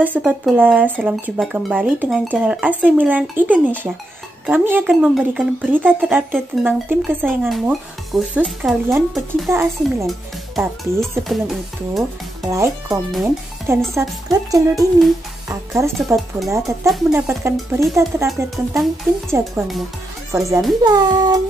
Halo Sobat Bola, salam jumpa kembali dengan channel AC Milan Indonesia. Kami akan memberikan berita terupdate tentang tim kesayanganmu, khusus kalian pecinta AC Milan. Tapi sebelum itu, like, komen, dan subscribe channel ini agar Sobat Bola tetap mendapatkan berita terupdate tentang tim jagoanmu. Forza Milan!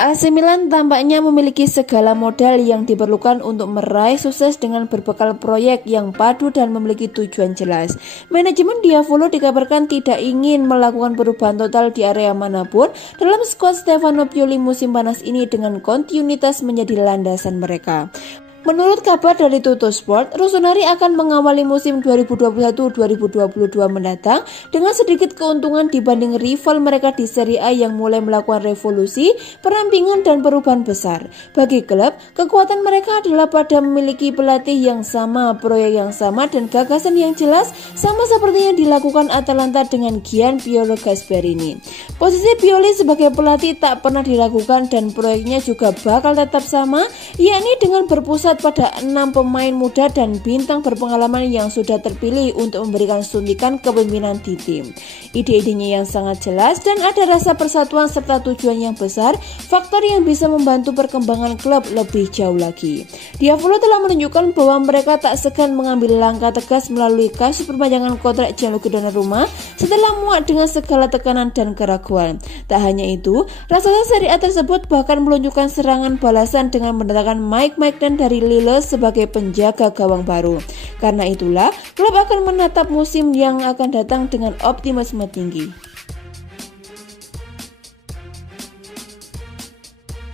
AC Milan tampaknya memiliki segala modal yang diperlukan untuk meraih sukses dengan berbekal proyek yang padu dan memiliki tujuan jelas. Manajemen Diavolo dikabarkan tidak ingin melakukan perubahan total di area manapun dalam skuad Stefano Pioli musim panas ini dengan kontinuitas menjadi landasan mereka. Menurut kabar dari Tuttosport, Rossoneri akan mengawali musim 2021-2022 mendatang dengan sedikit keuntungan dibanding rival mereka di Serie A yang mulai melakukan revolusi, perampingan, dan perubahan besar. Bagi klub, kekuatan mereka adalah pada memiliki pelatih yang sama, proyek yang sama, dan gagasan yang jelas, sama seperti yang dilakukan Atalanta dengan Gianpiero Gasperini. Posisi Pioli sebagai pelatih tak pernah diragukan dan proyeknya juga bakal tetap sama, yakni dengan berpusat pada 6 pemain muda dan bintang berpengalaman yang sudah terpilih untuk memberikan suntikan kepemimpinan di tim. Ide-idenya yang sangat jelas dan ada rasa persatuan serta tujuan yang besar, faktor yang bisa membantu perkembangan klub lebih jauh lagi. Diavolo telah menunjukkan bahwa mereka tak segan mengambil langkah tegas melalui kasus perpanjangan kontrak Gianluigi Donnarumma setelah muak dengan segala tekanan dan keraguan. Tak hanya itu, raksasa Serie A tersebut bahkan meluncurkan serangan balasan dengan mendatangkan Mike Maignan dari Lille sebagai penjaga gawang baru. Karena itulah, klub akan menatap musim yang akan datang dengan optimisme tinggi.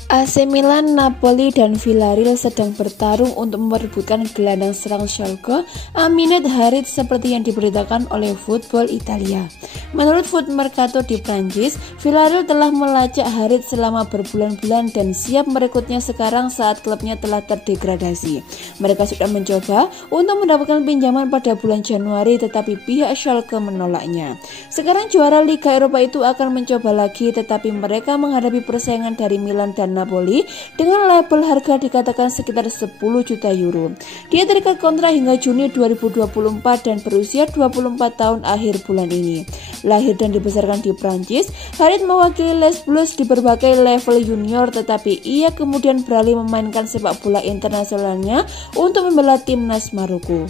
AC Milan, Napoli, dan Villarreal sedang bertarung untuk memperebutkan gelandang serang Schalke, Aminat Harit, seperti yang diberitakan oleh Football Italia. Menurut Foot Mercato di Prancis, Villarreal telah melacak Harit selama berbulan-bulan dan siap merekrutnya sekarang saat klubnya telah terdegradasi. Mereka sudah mencoba untuk mendapatkan pinjaman pada bulan Januari, tetapi pihak Schalke menolaknya. Sekarang juara Liga Eropa itu akan mencoba lagi, tetapi mereka menghadapi persaingan dari Milan dan Napoli dengan label harga dikatakan sekitar 10 juta euro. Dia terikat kontrak hingga Juni 2024 dan berusia 24 tahun akhir bulan ini. Lahir dan dibesarkan di Prancis, Harit mewakili Les Bleus di berbagai level junior, tetapi ia kemudian beralih memainkan sepak bola internasionalnya untuk membela timnas Maroko.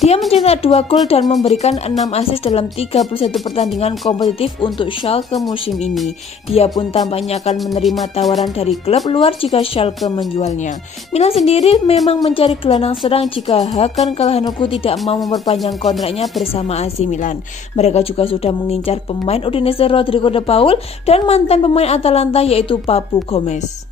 Dia mencetak 2 gol dan memberikan 6 assist dalam 31 pertandingan kompetitif untuk Schalke musim ini. Dia pun tampaknya akan menerima tawaran dari klub luar jika Schalke menjualnya. Milan sendiri memang mencari gelandang serang jika Hakan Calhanoglu tidak mau memperpanjang kontraknya bersama AC Milan. Mereka juga sudah mengincar pemain Udinese Rodrigo De Paul dan mantan pemain Atalanta yaitu Papu Gomez.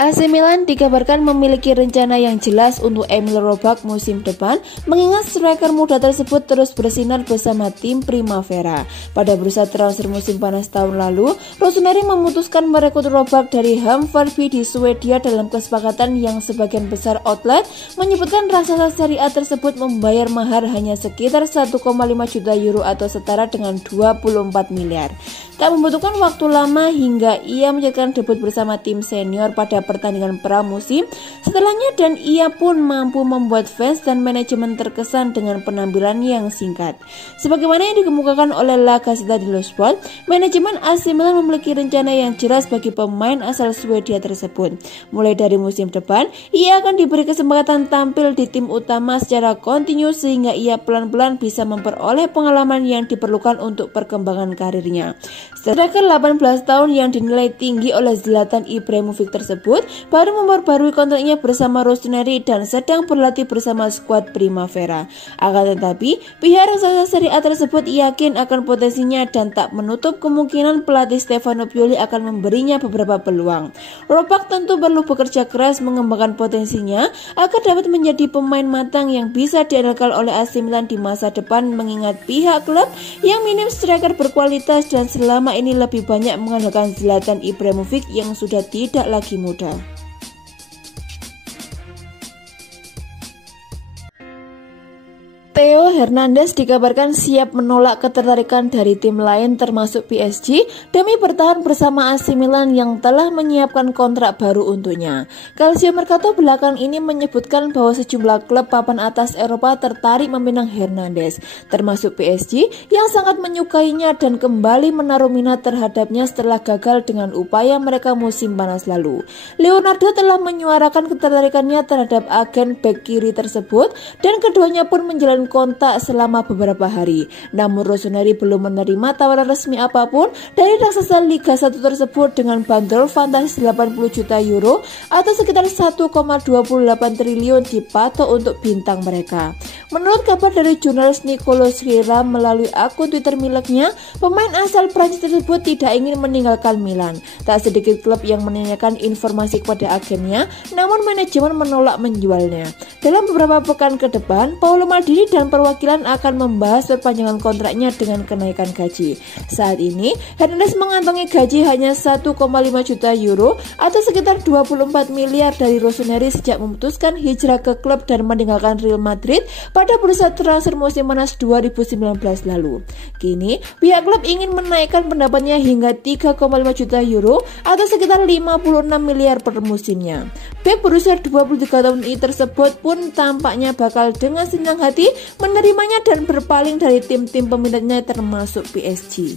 AC Milan dikabarkan memiliki rencana yang jelas untuk Emil Roback musim depan, mengingat striker muda tersebut terus bersinar bersama tim Primavera. Pada bursa transfer musim panas tahun lalu, Rossoneri memutuskan merekrut Roback dari Hammarby di Swedia dalam kesepakatan yang sebagian besar outlet menyebutkan raksasa Serie A tersebut membayar mahar hanya sekitar 1,5 juta euro atau setara dengan 24 miliar. Tak membutuhkan waktu lama hingga ia mencetakkan debut bersama tim senior pada pertandingan pramusim setelahnya dan ia pun mampu membuat fans dan manajemen terkesan dengan penampilan yang singkat. Sebagaimana yang dikemukakan oleh La Gazzetta dello Sport, manajemen AC Milan memiliki rencana yang jelas bagi pemain asal Swedia tersebut. Mulai dari musim depan, ia akan diberi kesempatan tampil di tim utama secara kontinu sehingga ia pelan-pelan bisa memperoleh pengalaman yang diperlukan untuk perkembangan karirnya. Striker 18 tahun yang dinilai tinggi oleh Zlatan Ibrahimovic tersebut baru memperbarui kontraknya bersama Rossoneri dan sedang berlatih bersama skuad Primavera. Akan tetapi, pihak raksasa Serie A tersebut yakin akan potensinya dan tak menutup kemungkinan pelatih Stefano Pioli akan memberinya beberapa peluang. Roback tentu perlu bekerja keras mengembangkan potensinya agar dapat menjadi pemain matang yang bisa diandalkan oleh AC Milan di masa depan, mengingat pihak klub yang minim striker berkualitas dan selama ini lebih banyak mengandalkan Zlatan Ibrahimovic yang sudah tidak lagi muda. Theo Hernandez dikabarkan siap menolak ketertarikan dari tim lain termasuk PSG demi bertahan bersama AC Milan yang telah menyiapkan kontrak baru untuknya. Calcio Mercato belakang ini menyebutkan bahwa sejumlah klub papan atas Eropa tertarik meminang Hernandez, termasuk PSG yang sangat menyukainya dan kembali menaruh minat terhadapnya setelah gagal dengan upaya mereka musim panas lalu. Leonardo telah menyuarakan ketertarikannya terhadap agen bek kiri tersebut dan keduanya pun menjalani kontak selama beberapa hari. Namun Rossoneri belum menerima tawaran resmi apapun dari raksasa Liga 1 tersebut dengan bandrol fantastis 80 juta euro atau sekitar 1,28 triliun dipatok untuk bintang mereka. Menurut kabar dari jurnalis Nicolas Riera melalui akun Twitter miliknya, pemain asal Prancis tersebut tidak ingin meninggalkan Milan. Tak sedikit klub yang menanyakan informasi kepada agennya, namun manajemen menolak menjualnya. Dalam beberapa pekan ke depan, Paolo Maldini dan perwakilan akan membahas perpanjangan kontraknya dengan kenaikan gaji. Saat ini, Hernandez mengantongi gaji hanya 1,5 juta euro atau sekitar 24 miliar dari Rossoneri sejak memutuskan hijrah ke klub dan meninggalkan Real Madrid pada bursa transfer musim panas 2019 lalu. Kini, pihak klub ingin menaikkan pendapatnya hingga 3,5 juta euro atau sekitar 56 miliar per musimnya. Bek berusia 23 tahun ini tersebut pun tampaknya bakal dengan senang hati menerimanya dan berpaling dari tim-tim peminatnya termasuk PSG.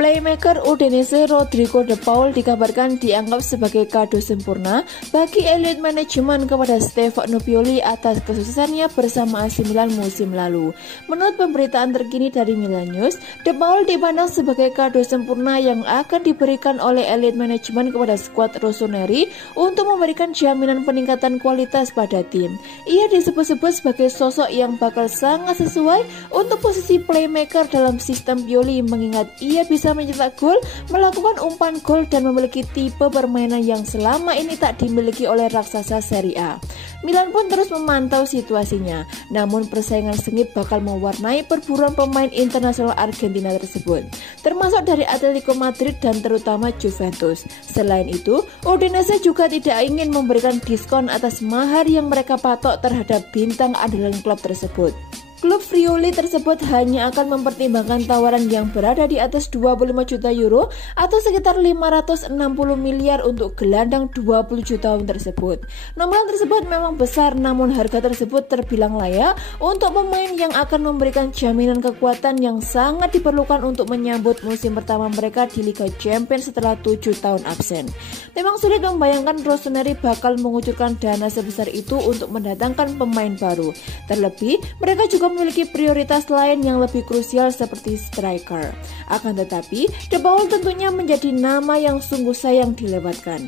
Playmaker Udinese Rodrigo De Paul dikabarkan dianggap sebagai kado sempurna bagi elit manajemen kepada Stefano Pioli atas kesuksesannya bersama AC Milan musim lalu. Menurut pemberitaan terkini dari Milan News, De Paul dipandang sebagai kado sempurna yang akan diberikan oleh elit manajemen kepada skuad Rossoneri untuk memberikan jaminan peningkatan kualitas pada tim. Ia disebut-sebut sebagai sosok yang bakal sangat sesuai untuk posisi playmaker dalam sistem Pioli mengingat ia bisa mencetak gol, melakukan umpan gol dan memiliki tipe permainan yang selama ini tak dimiliki oleh raksasa Serie A. Milan pun terus memantau situasinya, namun persaingan sengit bakal mewarnai perburuan pemain internasional Argentina tersebut, termasuk dari Atletico Madrid dan terutama Juventus. Selain itu, Udinese juga tidak ingin memberikan diskon atas mahar yang mereka patok terhadap bintang andalan klub tersebut. Klub Friuli tersebut hanya akan mempertimbangkan tawaran yang berada di atas 25 juta euro atau sekitar 560 miliar untuk gelandang 27 tahun tersebut. Nomor tersebut memang besar, namun harga tersebut terbilang layak untuk pemain yang akan memberikan jaminan kekuatan yang sangat diperlukan untuk menyambut musim pertama mereka di Liga Champions setelah 7 tahun absen. Memang sulit membayangkan Rossoneri bakal mengucurkan dana sebesar itu untuk mendatangkan pemain baru. Terlebih, mereka juga memiliki prioritas lain yang lebih krusial seperti striker. Akan tetapi, De Paul tentunya menjadi nama yang sungguh sayang dilewatkan.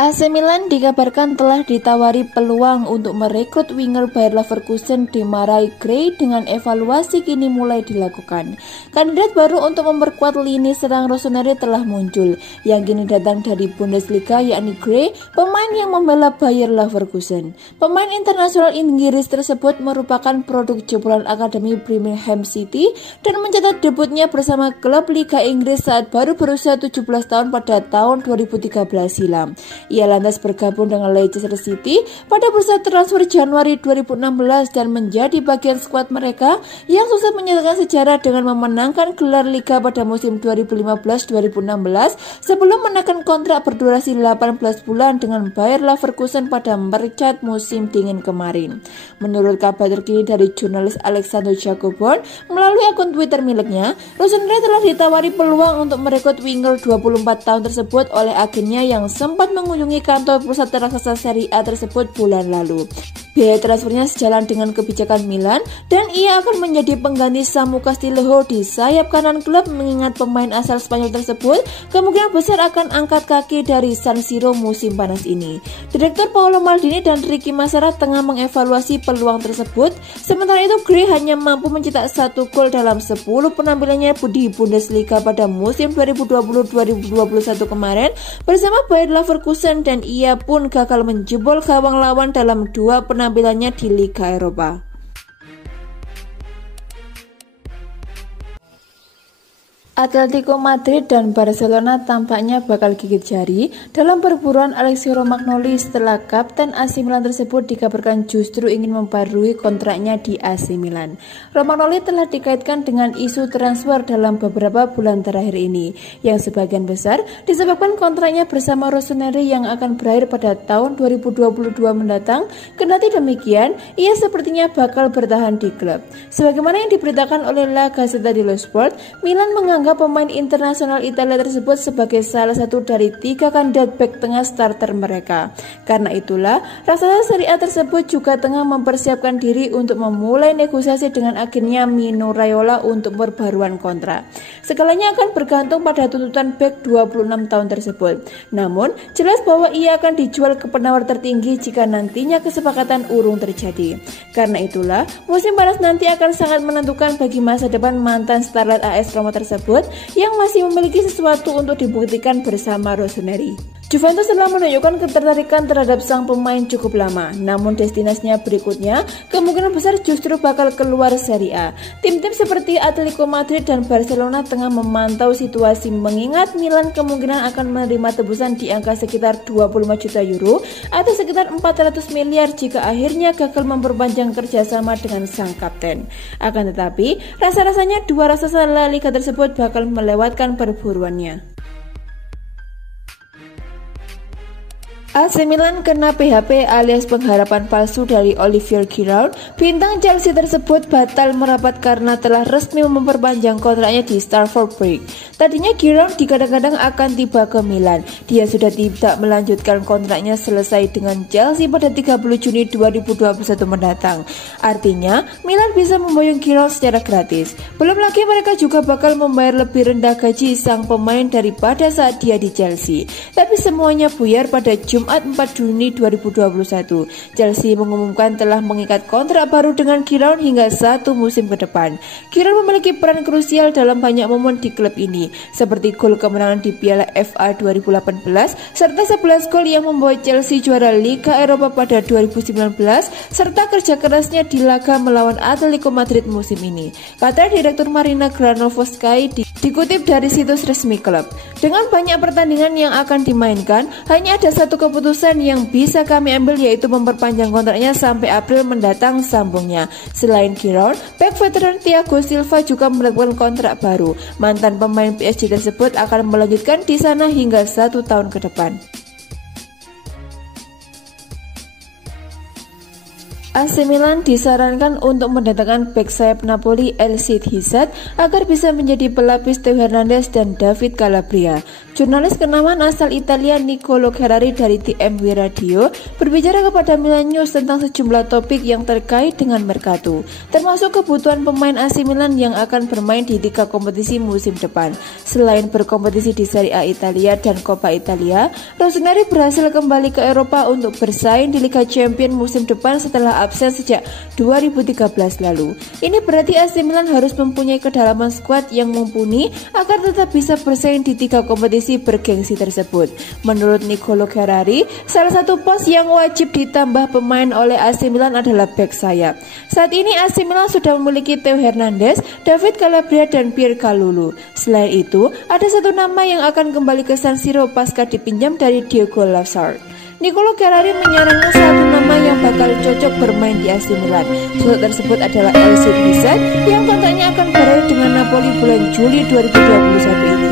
AC Milan dikabarkan telah ditawari peluang untuk merekrut winger Bayer Leverkusen Demarai Gray dengan evaluasi kini mulai dilakukan. Kandidat baru untuk memperkuat lini serang Rossoneri telah muncul, yang kini datang dari Bundesliga yakni Gray, pemain yang membela Bayer Leverkusen. Pemain internasional Inggris tersebut merupakan produk jebolan Akademi Birmingham City dan mencatat debutnya bersama klub Liga Inggris saat baru berusia 17 tahun pada tahun 2013 silam. Ia lantas bergabung dengan Leicester City pada bursa transfer Januari 2016 dan menjadi bagian skuad mereka yang sukses menyatakan sejarah dengan memenangkan gelar Liga pada musim 2015-2016 sebelum menekan kontrak berdurasi 18 bulan dengan Bayer Leverkusen pada Mercat musim dingin kemarin. Menurut kabar terkini dari jurnalis Alexander Jacobon melalui akun Twitter miliknya, Rossoneri telah ditawari peluang untuk merekrut winger 24 tahun tersebut oleh agennya yang sempat mengunjungi kantor pusat raksasa Serie A tersebut bulan lalu. Biaya transfernya sejalan dengan kebijakan Milan dan ia akan menjadi pengganti Samu Castillejo di sayap kanan klub mengingat pemain asal Spanyol tersebut kemungkinan besar akan angkat kaki dari San Siro musim panas ini. Direktur Paolo Maldini dan Ricky Massara tengah mengevaluasi peluang tersebut, sementara itu Gray hanya mampu mencetak 1 gol dalam 10 penampilannya di Bundesliga pada musim 2020-2021 kemarin bersama Bayer Leverkusen dan ia pun gagal menjebol gawang lawan dalam 2 penampilannya di Liga Eropa. Atletico Madrid dan Barcelona tampaknya bakal gigit jari dalam perburuan Alexis Romagnoli setelah kapten AC Milan tersebut dikabarkan justru ingin memperbarui kontraknya di AC Milan. Romagnoli telah dikaitkan dengan isu transfer dalam beberapa bulan terakhir ini, yang sebagian besar disebabkan kontraknya bersama Rossoneri yang akan berakhir pada tahun 2022 mendatang. Kendati demikian, ia sepertinya bakal bertahan di klub. Sebagaimana yang diberitakan oleh La Gazzetta dello Sport, Milan menganggap pemain internasional Italia tersebut sebagai salah satu dari 3 kandidat bek tengah starter mereka. Karena itulah, raksasa Serie A tersebut juga tengah mempersiapkan diri untuk memulai negosiasi dengan agennya Mino Raiola untuk perbaruan kontrak. Segalanya akan bergantung pada tuntutan bek 26 tahun tersebut. Namun, jelas bahwa ia akan dijual ke penawar tertinggi jika nantinya kesepakatan urung terjadi. Karena itulah, musim panas nanti akan sangat menentukan bagi masa depan mantan starlet AS Roma tersebut yang masih memiliki sesuatu untuk dibuktikan bersama Rossoneri. Juventus telah menunjukkan ketertarikan terhadap sang pemain cukup lama, namun destinasinya berikutnya kemungkinan besar justru bakal keluar Serie A. Tim-tim seperti Atletico Madrid dan Barcelona tengah memantau situasi mengingat Milan kemungkinan akan menerima tebusan di angka sekitar 25 juta euro atau sekitar 400 miliar jika akhirnya gagal memperpanjang kerjasama dengan sang kapten. Akan tetapi, rasa-rasanya dua raksasa La Liga tersebut bakal melewatkan perburuannya. AC Milan kena PHP alias pengharapan palsu dari Olivier Giroud. Bintang Chelsea tersebut batal merapat karena telah resmi memperpanjang kontraknya di Stamford Bridge. Tadinya Giroud digadang-gadang akan tiba ke Milan. Dia sudah tidak melanjutkan kontraknya selesai dengan Chelsea pada 30 Juni 2021 mendatang. Artinya, Milan bisa memboyong Giroud secara gratis. Belum lagi mereka juga bakal membayar lebih rendah gaji sang pemain daripada saat dia di Chelsea. Tapi semuanya buyar pada Jumat 4 Juni 2021. Chelsea mengumumkan telah mengikat kontrak baru dengan Giroud hingga 1 musim ke depan. Giroud memiliki peran krusial dalam banyak momen di klub ini, seperti gol kemenangan di Piala FA 2018 serta 11 gol yang membawa Chelsea juara Liga Eropa pada 2019 serta kerja kerasnya di laga melawan Atletico Madrid musim ini, kata Direktur Marina Granovskaya dikutip dari situs resmi klub. Dengan banyak pertandingan yang akan dimainkan, hanya ada satu keputusan yang bisa kami ambil, yaitu memperpanjang kontraknya sampai April mendatang, sambungnya. Selain Giroud, bek veteran Thiago Silva juga melakukan kontrak baru. Mantan pemain PSG tersebut akan melanjutkan di sana hingga 1 tahun ke depan. AC Milan disarankan untuk mendatangkan bek sayap Napoli El Cid Hizat agar bisa menjadi pelapis Theo Hernandez dan David Calabria. Jurnalis kenamaan asal Italia Niccolò Ferrari dari TMW Radio berbicara kepada Milan News tentang sejumlah topik yang terkait dengan Mercato, termasuk kebutuhan pemain AC Milan yang akan bermain di 3 kompetisi musim depan. Selain berkompetisi di Serie A Italia dan Coppa Italia, Rossoneri berhasil kembali ke Eropa untuk bersaing di Liga Champions musim depan setelah absen sejak 2013 lalu. Ini berarti AC Milan harus mempunyai kedalaman skuad yang mumpuni agar tetap bisa bersaing di 3 kompetisi bergengsi tersebut. Menurut Niccolò Ferrari, salah satu pos yang wajib ditambah pemain oleh AC Milan adalah bek sayap. Saat ini AC Milan sudah memiliki Theo Hernandez, David Calabria, dan Pierre Kalulu. Selain itu, ada satu nama yang akan kembali ke San Siro pasca dipinjam dari Diego Lazzard. Niccolò Ferrari menyarankan satu nama yang bakal cocok bermain di AC Milan. Sosok tersebut adalah El Cid Hizat yang katanya akan berakhir dengan Napoli bulan Juli 2021 ini.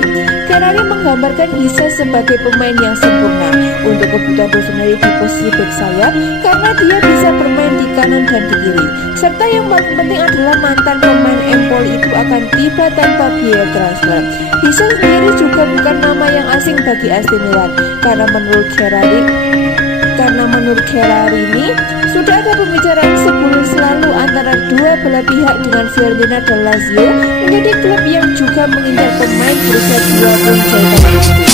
Ferrari menggambarkan Hizat sebagai pemain yang sempurna untuk kebutuhan Rossoneri di posisi bek sayap karena dia bisa bermain di kanan dan di kiri. Serta yang paling penting adalah mantan pemain Empoli itu akan tiba tanpa biaya transfer. Hizat sendiri juga bukan nama yang asing bagi AC Milan karena menurut Ferrari ini sudah ada pembicaraan sebelum selalu antara dua belah pihak dengan Fiorentina dan Lazio menjadi klub yang juga mengincar pemain berusia 20 tahun itu.